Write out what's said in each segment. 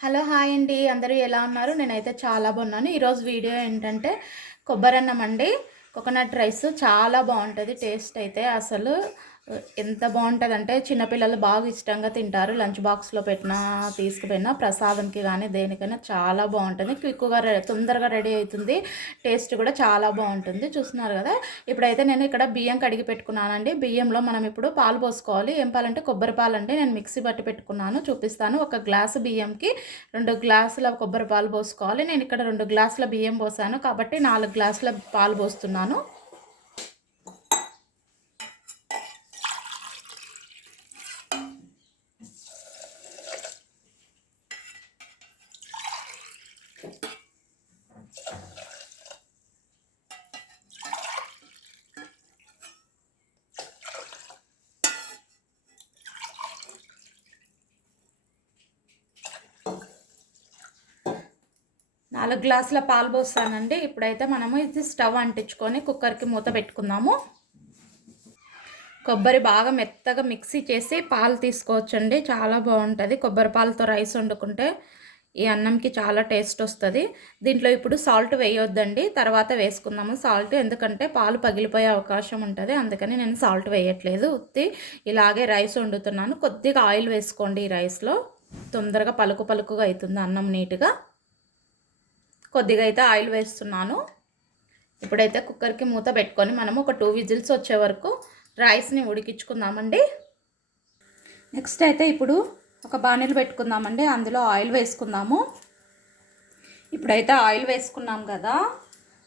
Hello hi అండి. అందరూ ఎలా ఉన్నారు? నేనైతే చాలా బాగున్నాను. ఈరోజు వీడియో ఏంటంటే కొబ్బరి అన్నం అండి. కోకోనట్ రైస్ చాలా బాగుంటుంది టేస్ట్ అయితే అసలు. ఎంత బాగుంటుంది అంటే చిన్నపిల్లలు బాగా ఇష్టంగా తింటారు. లంచ్ బాక్స్లో పెట్టినా తీసుకుపోయినా ప్రసాదంకి కానీ దేనికైనా చాలా బాగుంటుంది. క్విక్గా తొందరగా రెడీ అవుతుంది టేస్ట్ కూడా చాలా బాగుంటుంది. చూస్తున్నారు కదా? ఇప్పుడైతే నేను ఇక్కడ బియ్యం కడిగి పెట్టుకున్నానండి. బియ్యంలో మనం ఇప్పుడు పాలు పోసుకోవాలి. ఏం పాలంటే కొబ్బరి పాలు అంటే నేను మిక్సీ పట్టి పెట్టుకున్నాను. చూపిస్తాను. ఒక గ్లాసు బియ్యంకి రెండు గ్లాసుల కొబ్బరి పాలు పోసుకోవాలి. నేను ఇక్కడ రెండు గ్లాసుల బియ్యం పోసాను. కాబట్టి నాలుగు గ్లాసుల పాలు పోస్తున్నాను. నాలుగు గ్లాసుల పాలు పోస్తానండి. ఇప్పుడైతే మనము ఇది స్టవ్ అంటించుకొని కుక్కర్కి మూత పెట్టుకుందాము. కొబ్బరి బాగా మెత్తగా మిక్సీ చేసి పాలు తీసుకోవచ్చండి. చాలా బాగుంటుంది. కొబ్బరి పాలతో రైస్ వండుకుంటే ఈ అన్నంకి చాలా టేస్ట్ వస్తుంది. దీంట్లో ఇప్పుడు సాల్ట్ వేయొద్దండి. తర్వాత వేసుకుందాము సాల్ట్. ఎందుకంటే పాలు పగిలిపోయే అవకాశం ఉంటుంది. అందుకని నేను సాల్ట్ వేయట్లేదు. ఉత్తి ఇలాగే రైస్ వండుతున్నాను. కొద్దిగా ఆయిల్ వేసుకోండి ఈ రైస్లో. తొందరగా పలుకు పలుకుగా అవుతుంది అన్నం నీట్గా. కొద్దిగా అయితే ఆయిల్ వేస్తున్నాను. ఇప్పుడైతే కుక్కర్కి మూత పెట్టుకొని మనం ఒక టూ విజిల్స్ వచ్చే వరకు రైస్ని ఉడికించుకుందామండి. నెక్స్ట్ అయితే ఇప్పుడు ఒక బాణీలు పెట్టుకుందామండి. అందులో ఆయిల్ వేసుకుందాము. ఇప్పుడైతే ఆయిల్ వేసుకున్నాం కదా.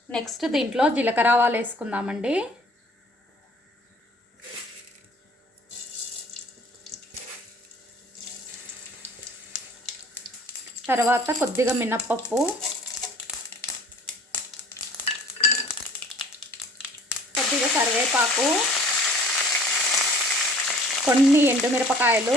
నెక్స్ట్ దీంట్లో జీలకర్ర ఆవాలు వేసుకుందామండి. తర్వాత కొద్దిగా మినప్పప్పు కొద్దిగా కరివేపాకు కొన్ని ఎండుమిరపకాయలు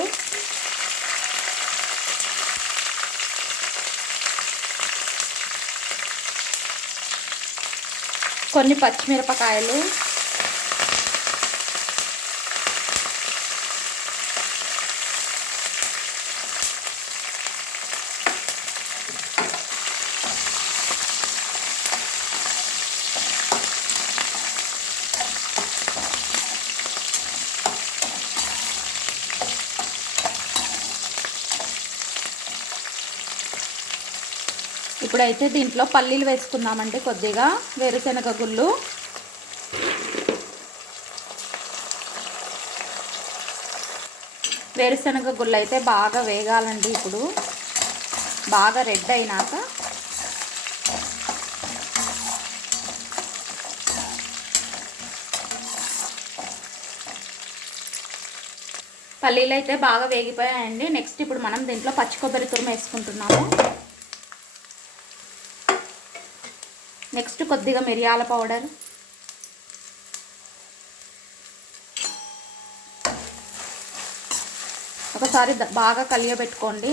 కొన్ని పచ్చిమిరపకాయలు ఇప్పుడైతే దీంట్లో పల్లీలు వేసుకుందామండి కొద్దిగా వేరుశనగ గుళ్ళు. వేరుశనగ గుళ్ళు అయితే బాగా వేగాలండి ఇప్పుడు. బాగా రెడ్ అయినాక పల్లీలు అయితే బాగా వేగిపోయాయండి. నెక్స్ట్ ఇప్పుడు మనం దీంట్లో పచ్చి కొబ్బరి తురుము వేసుకుంటున్నాము. నెక్స్ట్ కొద్దిగా మిరియాల పౌడర్. ఒకసారి బాగా కలియబెట్టుకోండి.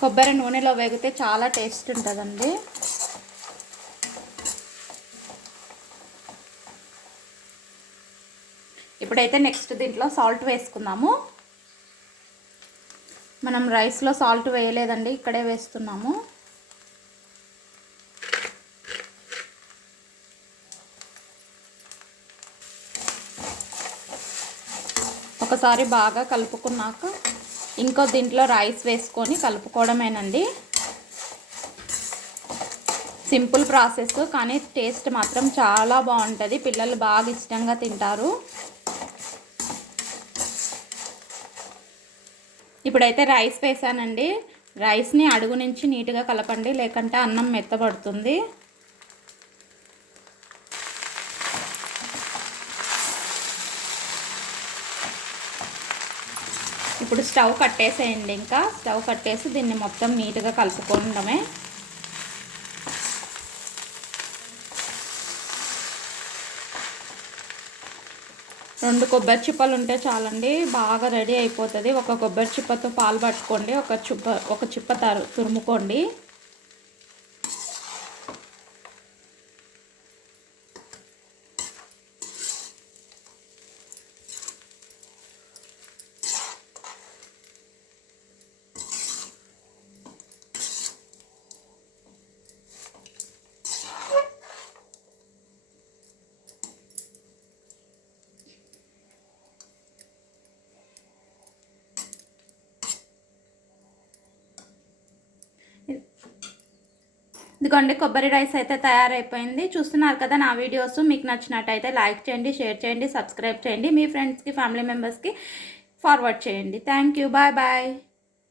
కొబ్బరి నూనెలో వేగితే చాలా టేస్ట్ ఉంటుందండి. ఇప్పుడైతే నెక్స్ట్ దీంట్లో సాల్ట్ వేసుకుందాము. మనం రైస్లో సాల్ట్ వేయలేదండి ఇక్కడే వేస్తున్నాము. ఒకసారి బాగా కలుపుకున్నాక ఇంకో దీంట్లో రైస్ వేసుకొని కలుపుకోవడమేనండి. సింపుల్ ప్రాసెస్ కానీ టేస్ట్ మాత్రం చాలా బాగుంటుంది. పిల్లలు బాగా ఇష్టంగా తింటారు. ఇప్పుడైతే రైస్ వేసానండి. రైస్ని అడుగు నుంచి నీట్గా కలపండి లేకుంటే అన్నం మెత్తబడుతుంది. ఇప్పుడు స్టవ్ కట్టేసేయండి ఇంకా. స్టవ్ కట్టేసి దీన్ని మొత్తం నీట్గా కలుపుకోవడమే. రెండు కొబ్బరి చిప్పలు ఉంటే చాలండి బాగా రెడీ అయిపోతుంది. ఒక కొబ్బరి చిప్పతో పాలు పట్టుకోండి ఒక చిప్ప ఒక చిప్ప తరు తురుముకోండి. ఇదిగోండి కొబ్బరి రైస్ అయితే తయారైపోయింది. చూస్తున్నారు కదా నా వీడియోస్. మీకు నచ్చినట్టయితే లైక్ చేయండి షేర్ చేయండి సబ్స్క్రైబ్ చేయండి. మీ ఫ్రెండ్స్కి ఫ్యామిలీ మెంబర్స్కి ఫార్వర్డ్ చేయండి. Thank you. Bye bye.